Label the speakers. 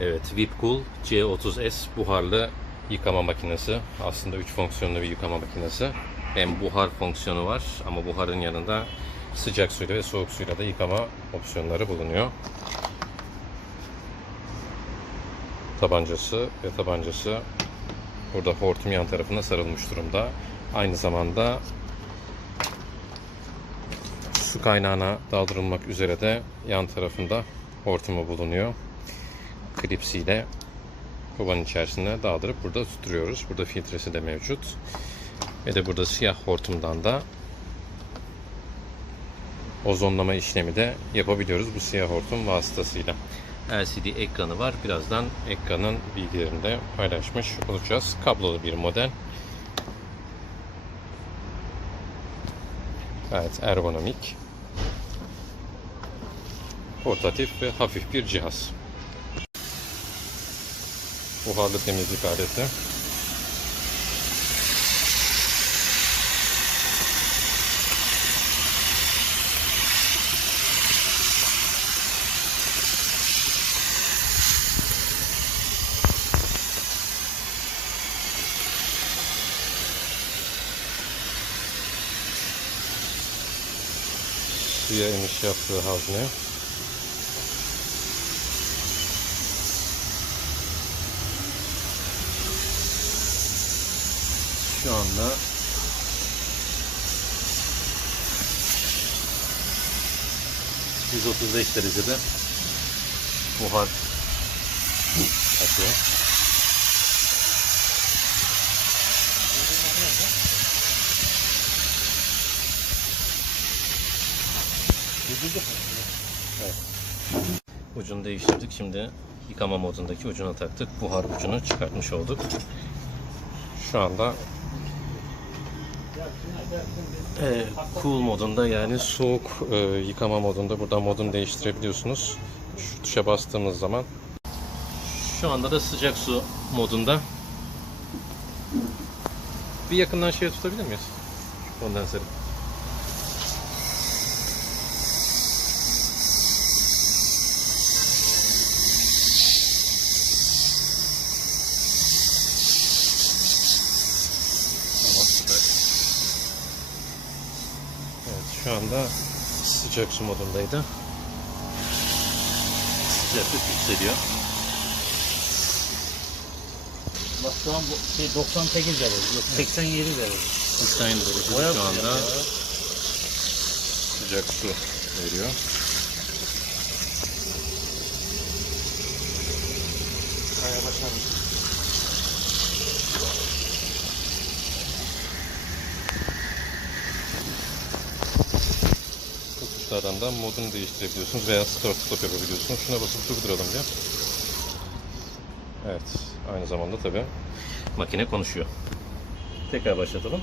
Speaker 1: Evet, Whipcool C30S buharlı yıkama makinesi. Aslında 3 fonksiyonlu bir yıkama makinesi. Hem buhar fonksiyonu var ama buharın yanında sıcak suyla ve soğuk suyla da yıkama opsiyonları bulunuyor. Tabancası ve tabancası burada hortum yan tarafına sarılmış durumda. Aynı zamanda su kaynağına daldırılmak üzere de yan tarafında hortumu bulunuyor. Klipsiyle kovanın içerisine daldırıp burada tutturuyoruz. Burada filtresi de mevcut. Ve de burada siyah hortumdan da ozonlama işlemi de yapabiliyoruz bu siyah hortum vasıtasıyla. LCD ekranı var. Birazdan ekranın bilgilerini de paylaşmış olacağız. Kablolu bir model. Gayet ergonomik. Portatif ve hafif bir cihaz. Buharlı temizlik aleti. Suya iniş yaptığı hazne. Şu anda ...135 derecede buhar atıyor. Ucunu değiştirdik. Şimdi yıkama modundaki ucuna taktık. Buhar ucunu çıkartmış olduk. Şu anda e, cool modunda yani soğuk e, yıkama modunda burada modunu değiştirebiliyorsunuz. Şu tuşa bastığımız zaman şu anda da sıcak su modunda. Bir yakından şey tutabilir miyiz? Kondansörü. Şu anda sıcak su modundaydı. Sıcaklık yükseliyor.
Speaker 2: Bak şu an bu şey 98 derece, yok 87 derece.
Speaker 1: Üç tane derecede
Speaker 2: Bayağı
Speaker 1: şu anda
Speaker 2: ya.
Speaker 1: sıcak su veriyor.
Speaker 2: Kaya başlamış.
Speaker 1: Tuşlardan da modunu değiştirebiliyorsunuz veya start stop yapabiliyorsunuz. Şuna basıp durduralım ya. Evet. Aynı zamanda tabi makine konuşuyor. Tekrar başlatalım.